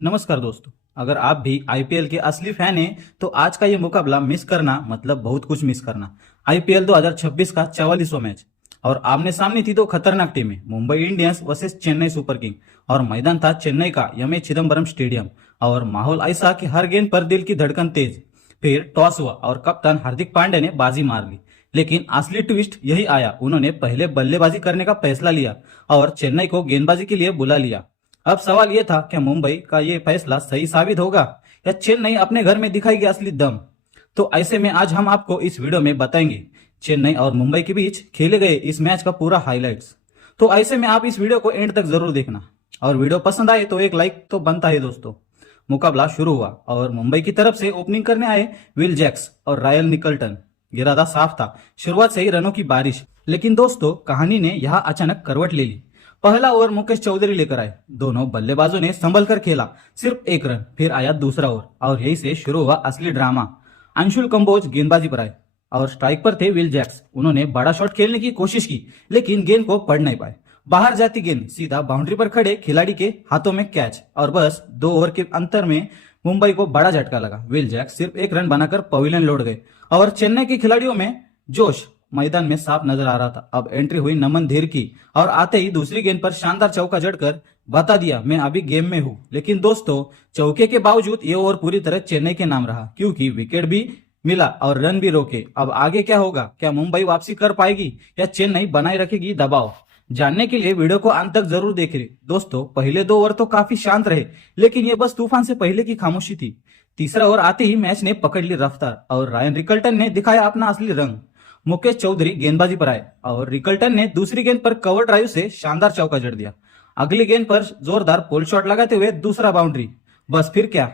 नमस्कार दोस्तों। अगर आप भी आईपीएल के असली फैन हैं तो आज का ये मुकाबला मिस करना मतलब बहुत कुछ मिस करना। आईपीएल 2026 का 44वां मैच और आमने सामने थी दो खतरनाक टीमें, Mumbai Indians versus Chennai super king. और मैदान था चेन्नई का एम.ए. चिदम्बरम स्टेडियम और माहौल ऐसा कि हर गेंद पर दिल की धड़कन तेज। फिर टॉस हुआ और कप्तान हार्दिक पांड्या ने बाजी मार ली, लेकिन असली ट्विस्ट यही आया। उन्होंने पहले बल्लेबाजी करने का फैसला लिया और चेन्नई को गेंदबाजी के लिए बुला लिया। अब सवाल यह था, क्या मुंबई का ये फैसला सही साबित होगा या चेन्नई अपने घर में दिखाएगी असली दम। तो ऐसे में आज हम आपको इस वीडियो में बताएंगे चेन्नई और मुंबई के बीच खेले गए इस मैच का पूरा हाइलाइट्स। तो ऐसे में आप इस वीडियो को एंड तक जरूर देखना और वीडियो पसंद आए तो एक लाइक तो बनता है दोस्तों। मुकाबला शुरू हुआ और मुंबई की तरफ से ओपनिंग करने आए विल जैक्स और रायल निकल्टन। इरादा साफ था, शुरुआत से ही रनों की बारिश। लेकिन दोस्तों कहानी ने यहाँ अचानक करवट ले ली। पहला ओवर मुकेश चौधरी लेकर आए। दोनों बल्लेबाजों ने संभल कर खेला, सिर्फ एक रन। फिर आया दूसरा ओवर और यही से शुरू हुआ असली ड्रामा। अंशुल कंबोज गेंदबाजी पर आए और स्ट्राइक पर थे विल जैक्स। उन्होंने बड़ा शॉट खेलने की कोशिश की लेकिन गेंद को पढ़ नहीं पाए। बाहर जाती गेंद सीधा बाउंड्री पर खड़े खिलाड़ी के हाथों में कैच और बस 2 ओवर के अंतर में मुंबई को बड़ा झटका लगा। विल जैक्स सिर्फ एक रन बनाकर पवेलियन लौट गए और चेन्नई के खिलाड़ियों में जोश मैदान में साफ नजर आ रहा था। अब एंट्री हुई नमन धीर की और आते ही दूसरी गेंद पर शानदार चौका जड़कर बता दिया, मैं अभी गेम में हूं। लेकिन दोस्तों चौके के बावजूद ये ओवर पूरी तरह चेन्नई के नाम रहा, क्योंकि विकेट भी मिला और रन भी रोके। अब आगे क्या होगा? क्या मुंबई वापसी कर पाएगी या चेन्नई बनाए रखेगी दबाव? जानने के लिए वीडियो को अंत तक जरूर देखें दोस्तों। पहले 2 ओवर तो काफी शांत रहे, लेकिन ये बस तूफान से पहले की खामोशी थी। तीसरा ओवर आते ही मैच ने पकड़ ली रफ्तार और रायन रिकल्टन ने दिखाया अपना असली रंग। मुकेश चौधरी गेंदबाजी पर आए और रिकल्टन ने दूसरी गेंद पर कवर ड्राइव से शानदार चौका जड़ दिया। अगली गेंद पर जोरदार पोल शॉट लगाते हुए दूसरा बाउंड्री। बस फिर क्या,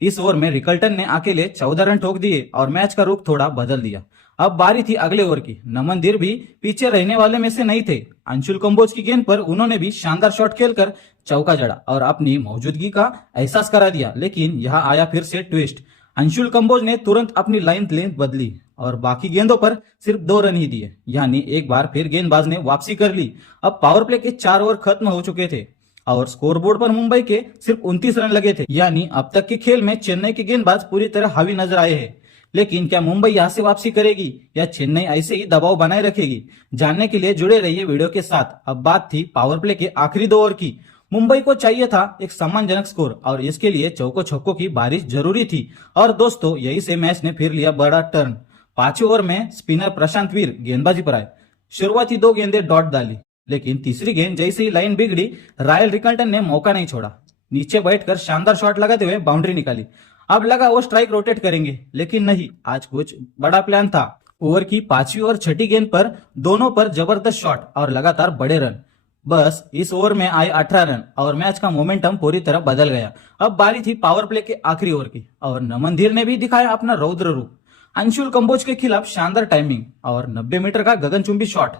इस ओवर में रिकल्टन ने अकेले 14 रन ठोक दिए और मैच का रुख थोड़ा बदल दिया। अब बारी थी अगले ओवर की। नमन धीर भी पीछे रहने वाले में से नहीं थे। अंशुल कंबोज की गेंद पर उन्होंने भी शानदार शॉट खेलकर चौका जड़ा और अपनी मौजूदगी का एहसास करा दिया। लेकिन यहाँ आया फिर से ट्विस्ट। अंशुल कंबोज ने तुरंत अपनी लाइन लेंथ बदली और बाकी गेंदों पर सिर्फ 2 रन ही दिए, यानी एक बार फिर गेंदबाज ने वापसी कर ली। अब पावर प्ले के 4 ओवर खत्म हो चुके थे और स्कोरबोर्ड पर मुंबई के सिर्फ 29 रन लगे थे, यानी अब तक के खेल में चेन्नई के गेंदबाज पूरी तरह हावी नजर आए हैं। लेकिन क्या मुंबई यहां से वापसी करेगी या चेन्नई ऐसे ही दबाव बनाए रखेगी? जानने के लिए जुड़े रहिए वीडियो के साथ। अब बात थी पावर प्ले के आखिरी 2 ओवर की। मुंबई को चाहिए था एक सम्मानजनक स्कोर और इसके लिए चौको छक्कों की बारिश जरूरी थी। और दोस्तों यही से मैच ने फिर लिया बड़ा टर्न। 5वें ओवर में स्पिनर प्रशांत वीर गेंदबाजी पर आए। शुरुआती 2 गेंदें डॉट डाली, लेकिन तीसरी गेंद जैसे ही लाइन बिगड़ी रायल रिकल्टन ने मौका नहीं छोड़ा। नीचे बैठकर शानदार शॉट लगाते हुए बाउंड्री निकाली। अब लगा वो स्ट्राइक रोटेट करेंगे, लेकिन नहीं, आज कुछ बड़ा प्लान था। ओवर की 5वीं और 6ठी गेंद पर दोनों पर जबरदस्त शॉट और लगातार बड़े रन। बस इस ओवर में आए 18 रन और मैच का मोमेंटम पूरी तरह बदल गया। अब बारी थी पावर प्ले के आखिरी ओवर की और नमन धीर ने भी दिखाया अपना रौद्र रूप। अंशुल कंबोज के खिलाफ शानदार टाइमिंग और 90 मीटर का गगनचुंबी शॉट।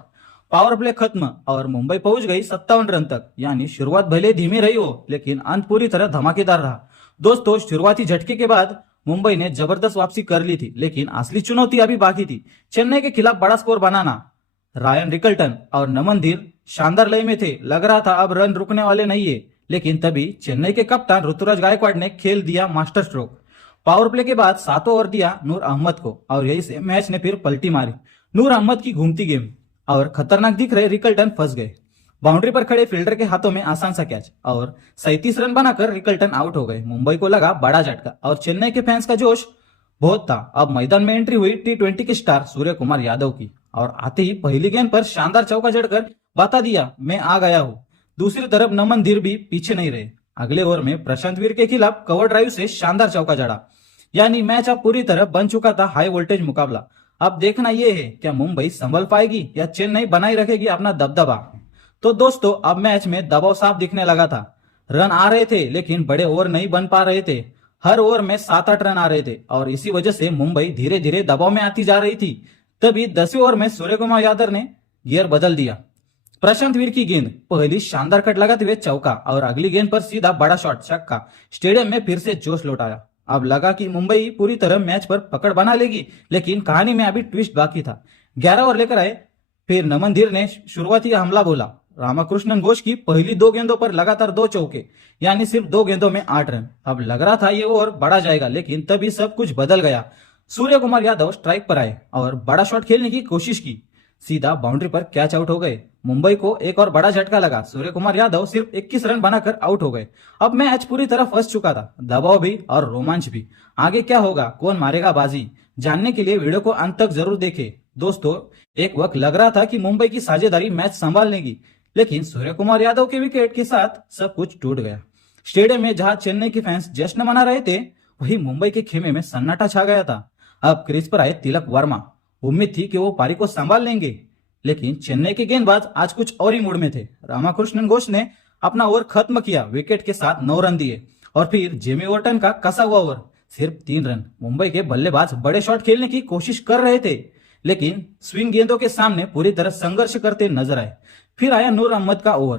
पावर प्ले खत्म और मुंबई पहुंच गई 57 रन तक, यानी शुरुआत भले धीमी रही हो लेकिन अंत पूरी तरह धमाकेदार रहा। दोस्तों शुरुआती झटके के बाद मुंबई ने जबरदस्त वापसी कर ली थी, लेकिन असली चुनौती अभी बाकी थी। चेन्नई के खिलाफ बड़ा स्कोर बनाना। रायन रिकल्टन और नमन धीर शानदार लय में थे, लग रहा था अब रन रुकने वाले नहीं है। लेकिन तभी चेन्नई के कप्तान ऋतुराज गायकवाड़ ने खेल दिया मास्टर स्ट्रोक। पावर प्ले के बाद 7वां ओवर दिया नूर अहमद को और यही से मैच ने फिर पलटी मारी। नूर अहमद की घूमती गेम और खतरनाक दिख रहे रिकल्टन फंस गए। बाउंड्री पर खड़े फील्डर के हाथों में आसान सा कैच और 37 रन बनाकर रिकल्टन आउट हो गए। मुंबई को लगा बड़ा झटका और चेन्नई के फैंस का जोश बहुत था। अब मैदान में एंट्री हुई टी20 के स्टार सूर्य कुमार यादव की और आते ही पहली गेंद पर शानदार चौका जड़कर बता दिया, मैं आ गया हूं। दूसरी तरफ नमन धीर भी पीछे नहीं रहे। अगले ओवर में प्रशांत वीर के खिलाफ कवर ड्राइव से शानदार चौका जड़ा, यानी मैच अब पूरी तरह बन चुका था हाई वोल्टेज मुकाबला। अब देखना यह है, क्या मुंबई संभल पाएगी या चेन्नई बनाए रखेगी अपना दबदबा। तो दोस्तों अब मैच में दबाव साफ दिखने लगा था। रन आ रहे थे लेकिन बड़े ओवर नहीं बन पा रहे थे। हर ओवर में 7-8 रन आ रहे थे और इसी वजह से मुंबई धीरे धीरे दबाव में आती जा रही थी। तभी 10वें ओवर में सूर्य कुमार यादव ने गियर बदल दिया। प्रशांत वीर की गेंद पहली शानदार कट लगाते हुए चौका और अगली गेंद पर सीधा बड़ा शॉट छक्का। स्टेडियम में फिर से जोश लौटाया। अब लगा कि मुंबई पूरी तरह मैच पर पकड़ बना लेगी, लेकिन कहानी में अभी ट्विस्ट बाकी था। 11 ओवर लेकर आए। फिर नमन धीर ने शुरुआती हमला बोला रामाकृष्णन घोष की पहली 2 गेंदों पर लगातार 2 चौके, यानी सिर्फ 2 गेंदों में 8 रन। अब लग रहा था ये ओवर बढ़ा जाएगा, लेकिन तभी सब कुछ बदल गया। सूर्य कुमार यादव स्ट्राइक पर आए और बड़ा शॉट खेलने की कोशिश की, सीधा बाउंड्री पर कैच आउट हो गए। मुंबई को एक और बड़ा झटका लगा, सूर्य कुमार यादव सिर्फ 21 रन बनाकर आउट हो गए। अब मैच पूरी तरह फंस चुका था, दबाव भी और रोमांच भी। आगे क्या होगा, कौन मारेगा बाजी, जानने के लिए वीडियो को अंत तक जरूर देखें। दोस्तों, एक वक्त लग रहा था कि मुंबई की साझेदारी मैच संभाल लेगी, लेकिन सूर्य कुमार यादव के विकेट के साथ सब कुछ टूट गया। स्टेडियम में जहां चेन्नई के फैंस जश्न मना रहे थे, वहीं मुंबई के खेमे में सन्नाटा छा गया था। अब क्रीज पर आए तिलक वर्मा, उम्मीद थी कि वो पारी को संभाल लेंगे, लेकिन चेन्नई के गेंदबाज आज कुछ और ही मूड में थे। रामाकृष्णन घोष ने अपना ओवर खत्म किया, विकेट के साथ 9 रन दिए, और फिर जेमी ओवर्टन का कसा हुआ ओवर, सिर्फ 3 रन। मुंबई के बल्लेबाज बड़े शॉट खेलने की कोशिश कर रहे थे, लेकिन स्विंग गेंदों के सामने पूरी तरह संघर्ष करते नजर आए। फिर आया नूर अहमद का ओवर,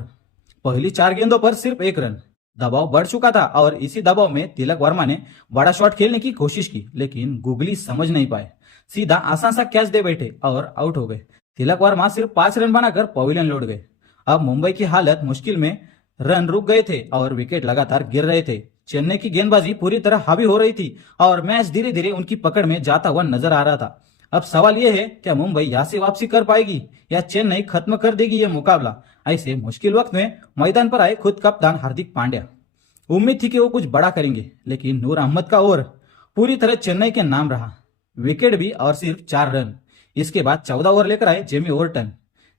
पहली 4 गेंदों पर सिर्फ 1 रन। दबाव बढ़ चुका था और इसी दबाव में तिलक वर्मा ने बड़ा शॉट खेलने की कोशिश की, लेकिन गुगली समझ नहीं पाए, सीधा आसान सा कैच दे बैठे और आउट हो गए। तिलक वर्मा सिर्फ 5 रन बनाकर पवेलियन लौट गए। अब मुंबई की हालत मुश्किल में, रन रुक गए थे और विकेट लगातार गिर रहे थे। चेन्नई की गेंदबाजी पूरी तरह हावी हो रही थी और मैच धीरे धीरे उनकी पकड़ में जाता हुआ नजर आ रहा था। अब सवाल यह है, क्या मुंबई यहाँ से वापसी कर पाएगी या चेन्नई खत्म कर देगी यह मुकाबला। ऐसे मुश्किल वक्त में मैदान पर आए खुद कप्तान हार्दिक पांड्या। उम्मीद थी कि वो कुछ बड़ा करेंगे, लेकिन नूर अहमद का ओवर पूरी तरह चेन्नई के नाम रहा, विकेट भी और सिर्फ 4 रन। इसके बाद 14 ओवर लेकर आए जेमी ओवर्टन।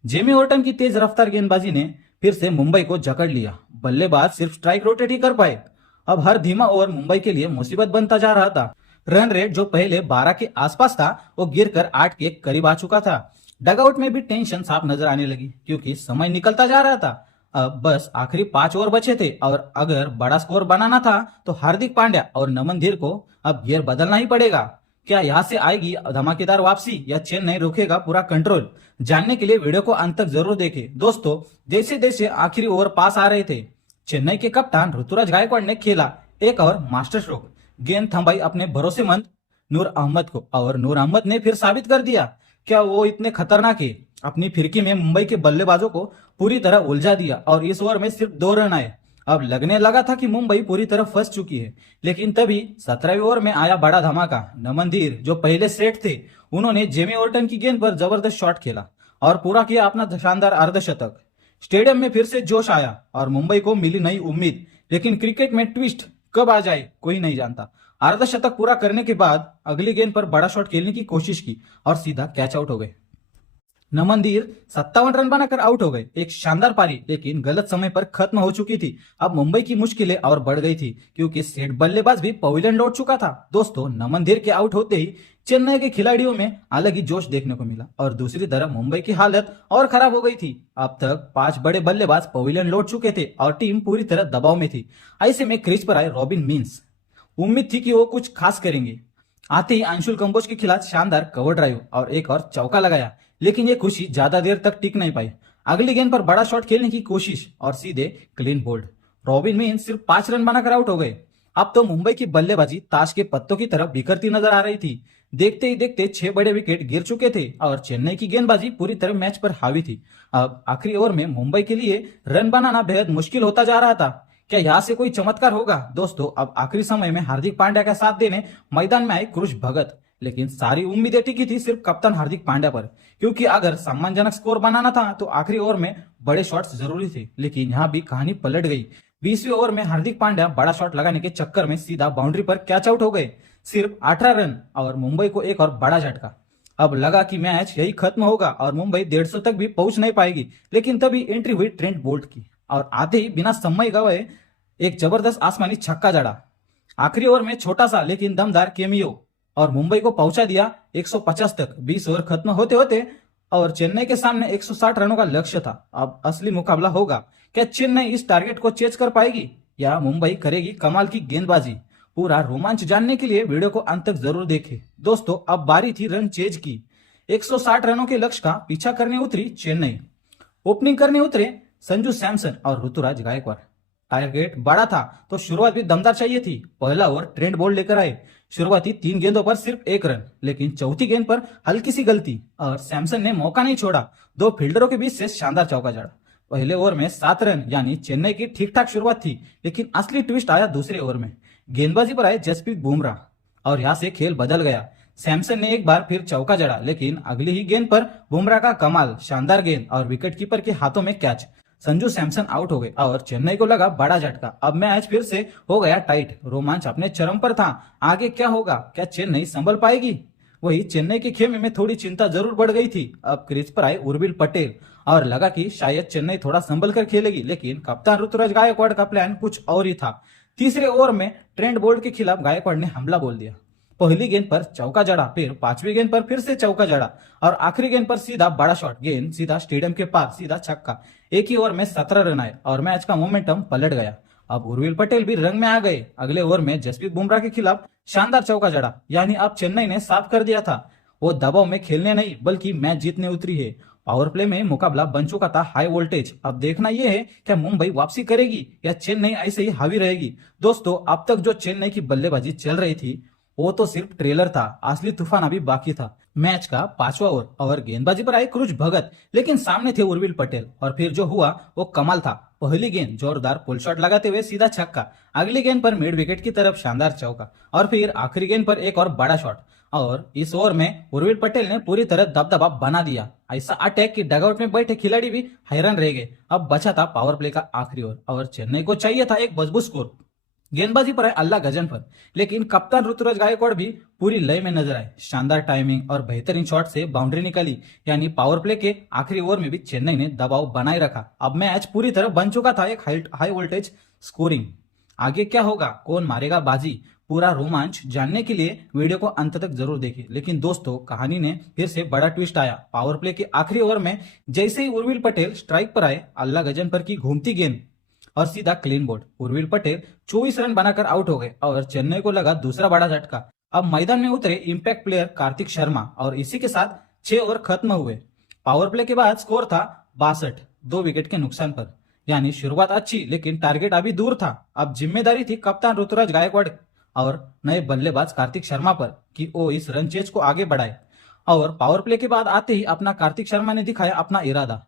जेमी ओवर्टन की तेज रफ्तार गेंदबाजी ने फिर से मुंबई को जकड़ लिया, बल्लेबाज सिर्फ स्ट्राइक रोटेट ही कर पाए। अब हर धीमा ओवर मुंबई के लिए मुसीबत बनता जा रहा था। रन रेट जो पहले 12 के आसपास था, वो गिरकर 8 के करीब आ चुका था। डगआउट में भी टेंशन साफ नजर आने लगी, क्योंकि समय निकलता जा रहा था। अब बस आखिरी 5 ओवर बचे थे और अगर बड़ा स्कोर बनाना था तो हार्दिक पांड्या और नमन धीर को अब गियर बदलना ही पड़ेगा। क्या यहाँ से आएगी धमाकेदार वापसी या चेन्नई रोकेगा पूरा कंट्रोल, जानने के लिए वीडियो को अंत तक जरूर देखें। दोस्तों, जैसे जैसे आखिरी ओवर पास आ रहे थे, चेन्नई के कप्तान ऋतुराज गायकवाड़ ने खेला एक और मास्टर स्ट्रोक, गेंद थंभाई अपने भरोसेमंद नूर अहमद को, और नूर अहमद ने फिर साबित कर दिया क्या वो इतने खतरनाक है। अपनी फिरकी में मुंबई के बल्लेबाजों को पूरी तरह उलझा दिया और इस ओवर में सिर्फ 2 रन आए। अब लगने लगा था कि मुंबई पूरी तरह फंस चुकी है, लेकिन तभी 17वें ओवर में आया बड़ा धमाका। नमन धीर जो पहले सेट थे, उन्होंने जेमी ओवर्टन की गेंद पर जबरदस्त शॉट खेला और पूरा किया अपना शानदार अर्धशतक। स्टेडियम में फिर से जोश आया और मुंबई को मिली नई उम्मीद, लेकिन क्रिकेट में ट्विस्ट कब आ जाए कोई नहीं जानता। अर्धशतक पूरा करने के बाद अगली गेंद पर बड़ा शॉट खेलने की कोशिश की और सीधा कैच आउट हो गए। नमन धीर 57 रन बनाकर आउट हो गए। एक शानदार पारी, लेकिन गलत समय पर खत्म हो चुकी थी। अब मुंबई की मुश्किलें और बढ़ गई थी, क्योंकि सेट बल्लेबाज भी पवेलियन लौट चुका था। दोस्तों, नमन धीर के आउट होते ही चेन्नई के खिलाड़ियों में अलग ही जोश देखने को मिला और दूसरी तरफ मुंबई की हालत और खराब हो गई थी। अब तक 5 बड़े बल्लेबाज पवेलियन लौट चुके थे और टीम पूरी तरह दबाव में थी। ऐसे में क्रीज पर आए रॉबिन मीन्स, उम्मीद थी कि वो कुछ खास करेंगे। आते ही अंशुल कंबोज के खिलाफ शानदार कवर ड्राइव और एक और चौका लगाया, लेकिन ये खुशी ज्यादा देर तक टिक नहीं पाई। अगली गेंद पर बड़ा शॉट खेलने की कोशिश और सीधे क्लीन बोल्ड। रॉबिन मीन्स सिर्फ 5 रन बनाकर आउट हो गए। अब तो मुंबई की बल्लेबाजी ताश के पत्तों की तरफ बिखरती नजर आ रही थी। देखते ही देखते 6 बड़े विकेट गिर चुके थे और चेन्नई की गेंदबाजी पूरी तरह मैच पर हावी थी। अब आखिरी ओवर में मुंबई के लिए रन बनाना बेहद मुश्किल होता जा रहा था। क्या यहाँ से कोई चमत्कार होगा? दोस्तों, अब आखिरी समय में हार्दिक पांड्या का साथ देने मैदान में आए क्रुश भगत, लेकिन सारी उम्मीदें टिकी थी सिर्फ कप्तान हार्दिक पांड्या पर, क्योंकि अगर सम्मानजनक स्कोर बनाना था तो आखिरी ओवर में बड़े शॉट्स जरूरी थे। लेकिन यहाँ भी कहानी पलट गई। 20वें ओवर में हार्दिक पांड्या बड़ा शॉट लगाने के चक्कर में सीधा बाउंड्री पर कैच आउट हो गए, सिर्फ 18 रन, और मुंबई को एक और बड़ा झटका। अब लगा कि मैच यही खत्म होगा और मुंबई 150 तक भी पहुंच नहीं पाएगी, लेकिन तभी एंट्री हुई ट्रेंट बोल्ट की और आते ही बिना समय गवाए एक जबरदस्त आसमानी छक्का जड़ा। आखिरी ओवर में छोटा सा लेकिन दमदार केमियो और मुंबई को पहुंचा दिया 150 तक। 20 ओवर खत्म होते होते और चेन्नई के सामने 160 रनों का लक्ष्य था। अब असली मुकाबला होगा। क्या चेन्नई इस टारगेट को चेज कर पाएगी या मुंबई करेगी कमाल की गेंदबाजी? पूरा रोमांच जानने के लिए वीडियो को अंत तक जरूर देखें। दोस्तों, अब बारी थी रन चेज की। 160 रनों के लक्ष्य का पीछा करने उतरी चेन्नई। ओपनिंग करने उतरे संजू सैमसन और ऋतुराज गायकवाड़। टारगेट बड़ा था तो शुरुआत भी दमदार चाहिए थी। पहला ओवर ट्रेंट बोल्ट लेकर आए। शुरुआती 3 गेंदों पर सिर्फ 1 रन, लेकिन चौथी गेंद पर हल्की सी गलती और सैमसन ने मौका नहीं छोड़ा। 2 फील्डरों के बीच से शानदार चौका जड़ा। पहले ओवर में 7 रन यानी चेन्नई की ठीक ठाक शुरुआत थी, लेकिन असली ट्विस्ट आया दूसरे ओवर में। गेंदबाजी पर आए जसप्रीत बुमराह और यहां से खेल बदल गया। सैमसन ने एक बार फिर चौका जड़ा, लेकिन अगली ही गेंद पर बुमराह का कमाल, शानदार गेंद और विकेटकीपर के हाथों में कैच। संजू सैमसन आउट हो गए और चेन्नई को लगा बड़ा झटका। अब मैच फिर से हो गया टाइट, रोमांच अपने चरम पर था। आगे क्या होगा? क्या चेन्नई संभल पाएगी? वही चेन्नई के खेमे में थोड़ी चिंता जरूर बढ़ गई थी। अब क्रीज पर आए उर्विल पटेल और लगा कि शायद चेन्नई थोड़ा संभल कर खेलेगी, लेकिन कप्तान ऋतुराज गायकवाड़ का प्लान कुछ और ही था। तीसरे ओवर में ट्रेंट बोल्ट के खिलाफ गायकवाड़ ने हमला बोल दिया। पहली गेंद पर चौका जड़ा, फिर पांचवी गेंद पर फिर से चौका जड़ा और आखिरी गेंद पर सीधा बड़ा शॉट, गेंद सीधा स्टेडियम के पार, सीधा छक्का। एक ही ओवर में 17 रन आए और मैच का मोमेंटम पलट गया। अब उर्विल पटेल भी रंग में आ गए। अगले ओवर में जसप्रीत बुमराह के खिलाफ शानदार चौका जड़ा, यानी अब चेन्नई ने साफ कर दिया था वो दबाव में खेलने नहीं बल्कि मैच जीतने उतरी है। पावर प्ले में मुकाबला बन चुका था हाई वोल्टेज। अब देखना यह है क्या मुंबई वापसी करेगी या चेन्नई ऐसे ही हावी रहेगी। दोस्तों, अब तक जो चेन्नई की बल्लेबाजी चल रही थी वो तो सिर्फ ट्रेलर था, असली तूफान अभी बाकी था। मैच का 5वां ओवर और गेंदबाजी पर आए क्रुज भगत, लेकिन सामने थे उर्विल पटेल और फिर जो हुआ वो कमाल था। पहली गेंद जोरदार पुल शॉट लगाते हुए सीधा छक्का, अगली गेंद पर मिड विकेट की तरफ शानदार चौका और फिर आखिरी गेंद पर एक और बड़ा शॉट। और इस ओवर में उर्विल पटेल ने पूरी तरह दबदबा बना दिया। ऐसा अटैक कि डगआउट में बैठे खिलाड़ी भी हैरान रह गए। अब बचा था पावर प्ले का आखिरी ओवर और चेन्नई को चाहिए था एक मजबूत स्कोर। गेंदबाजी पर है अल्लाह गजनफर, लेकिन कप्तान ऋतुराज गायकवाड़ भी पूरी लय में नजर आए। शानदार टाइमिंग और बेहतरीन शॉट से बाउंड्री निकाली, यानी पावर प्ले के आखिरी ओवर में भी चेन्नई ने दबाव बनाए रखा। अब मैच पूरी तरह बन चुका था एक हाई वोल्टेज स्कोरिंग। आगे क्या होगा, कौन मारेगा बाजी, पूरा रोमांच जानने के लिए वीडियो को अंत तक जरूर देखिए। लेकिन दोस्तों, कहानी ने फिर से बड़ा ट्विस्ट आया। पावर प्ले के आखिरी ओवर में जैसे ही उर्विल पटेल स्ट्राइक पर आए, अल्लाह गजनफर की घूमती गेंद और सीधा clean bowled. Urvil Patel 24 run बनाकर आउट हो गए और चेन्नई को लगा दूसरा बड़ा झटका। अब मैदान में उतरे इंपैक्ट प्लेयर कार्तिक शर्मा और इसी के साथ 6 ओवर खत्म हुए। पावर प्ले के बाद स्कोर था 62, 2 विकेट के नुकसान पर। यानी शुरुआत अच्छी, लेकिन टारगेट अभी दूर था। अब जिम्मेदारी थी कप्तान ऋतुराज गायकवाड़ और नए बल्लेबाज कार्तिक शर्मा पर कि वो इस रन चेज को आगे बढ़ाए। और पावर प्ले के बाद आते ही अपना कार्तिक शर्मा ने दिखाया अपना इरादा।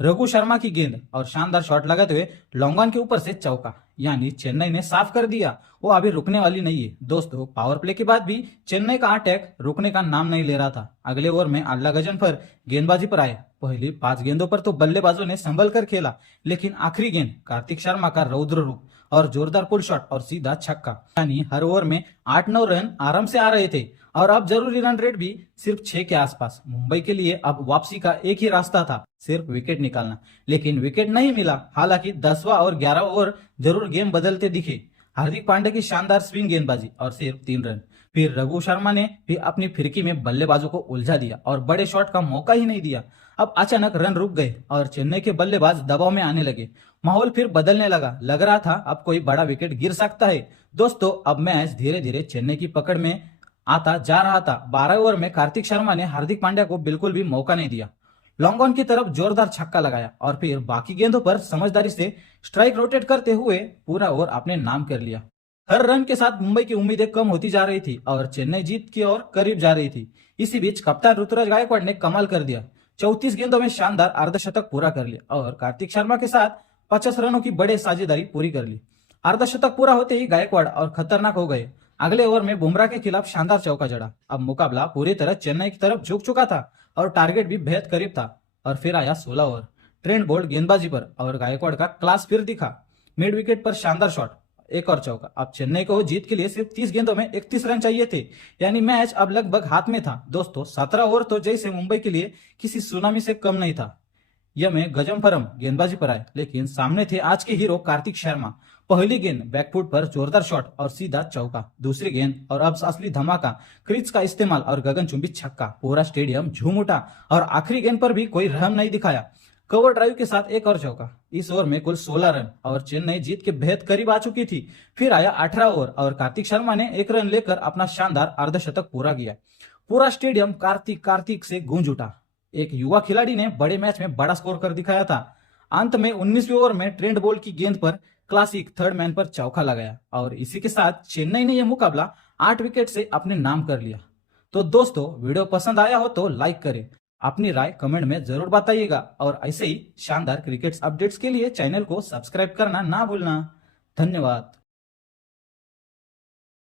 रघु शर्मा की गेंद और शानदार शॉट लगाते हुए लॉन्गॉन के ऊपर से चौका, यानी चेन्नई ने साफ कर दिया वो अभी रुकने वाली नहीं है। दोस्तों, पावर प्ले के बाद भी चेन्नई का अटैक रुकने का नाम नहीं ले रहा था। अगले ओवर में अल्लाह गजनफर गेंदबाजी पर आए। पहली 5 गेंदों पर तो बल्लेबाजों ने संभल कर खेला, लेकिन आखिरी गेंद कार्तिक शर्मा का रौद्र रूप और जोरदार पुल शॉट और सीधा छक्का, यानी हर ओवर में 8-9 रन आराम से आ रहे थे। और अब जरूरी रन रेट भी सिर्फ 6 के आसपास। मुंबई के लिए अब वापसी का एक ही रास्ता था, सिर्फ विकेट निकालना। लेकिन विकेट नहीं मिला। हालांकि 10वां और 11वां ओवर जरूर गेम बदलते दिखे। हार्दिक पांड्या की शानदार स्विंग गेंदबाजी और सिर्फ 3 रन। फिर रघु शर्मा ने भी अपनी फिरकी में बल्लेबाजों को उलझा दिया और बड़े शॉट का मौका ही नहीं दिया। अब अचानक रन रुक गए और चेन्नई के बल्लेबाज दबाव में आने लगे। माहौल फिर बदलने लगा। लग रहा था अब कोई बड़ा विकेट गिर सकता है। दोस्तों, अब मैच धीरे धीरे चेन्नई की पकड़ में आता जा रहा था। 12 ओवर में कार्तिक शर्मा ने हार्दिक पांड्या को बिल्कुल भी मौका नहीं दिया। लॉन्ग ऑन की तरफ जोरदार छक्का लगाया और फिर बाकी गेंदों पर समझदारी से स्ट्राइक रोटेट करते हुए पूरा ओवर अपने नाम कर लिया। हर रन के साथ मुंबई की उम्मीदें कम होती जा रही थी और चेन्नई जीत की ओर करीब जा रही थी। इसी बीच कप्तान ऋतुराज गायकवाड़ ने कमाल कर दिया। 34 गेंदों में शानदार अर्धशतक पूरा कर लिया और कार्तिक शर्मा के साथ 50 रनों की बड़े साझेदारी पूरी कर ली। अर्धशतक पूरा होते ही गायकवाड़ और खतरनाक हो गए। अगले ओवर में बुमराह के खिलाफ शानदार चौका जड़ा। अब मुकाबला पूरी तरह चेन्नई की तरफ झुक चुका था और टारगेट भी बेहद करीब था। और फिर आया 16 ओवर। ट्रेंट बोल्ट गेंदबाजी पर और गायकवाड़ का क्लास फिर दिखा। मिड विकेट पर शानदार शॉट, एक और चौका। अब चेन्नई को जीत के लिए सिर्फ 30 गेंदों में 31 रन चाहिए थे, यानी मैच अब लगभग हाथ में था। दोस्तों, 17 ओवर तो जैसे मुंबई के लिए किसी सुनामी से कम नहीं था। यह में गजमफरम गेंदबाजी पर आए, लेकिन सामने थे आज के हीरो कार्तिक शर्मा। पहली गेंद बैकफुट पर जोरदार शॉट और सीधा चौका। दूसरी गेंद और अब असली धमाका, क्रीज का इस्तेमाल और गगनचुंबी छक्का। पूरा स्टेडियम झूम उठा और आखिरी गेंद पर भी कोई रहम नहीं दिखाया। कवर ड्राइव के साथ एक और चौका। इस ओवर में कुल 16 रन और चेन्नई जीत के बेहद करीब आ चुकी थी। फिर आया 18 ओवर और कार्तिक शर्मा ने 1 रन लेकर अपना शानदार अर्धशतक पूरा किया। पूरा स्टेडियम कार्तिक कार्तिक से गूंज उठा। एक युवा खिलाड़ी ने बड़े मैच में बड़ा स्कोर कर दिखाया था। अंत में 19वें ओवर में ट्रेंट बोल्ट की गेंद पर क्लासिक थर्ड मैन पर चौका लगाया और इसी के साथ चेन्नई ने यह मुकाबला 8 विकेट से अपने नाम कर लिया। तो दोस्तों, वीडियो पसंद आया हो तो लाइक करें। अपनी राय कमेंट में जरूर बताइएगा और ऐसे ही शानदार क्रिकेट अपडेट्स के लिए चैनल को सब्सक्राइब करना ना भूलना। धन्यवाद।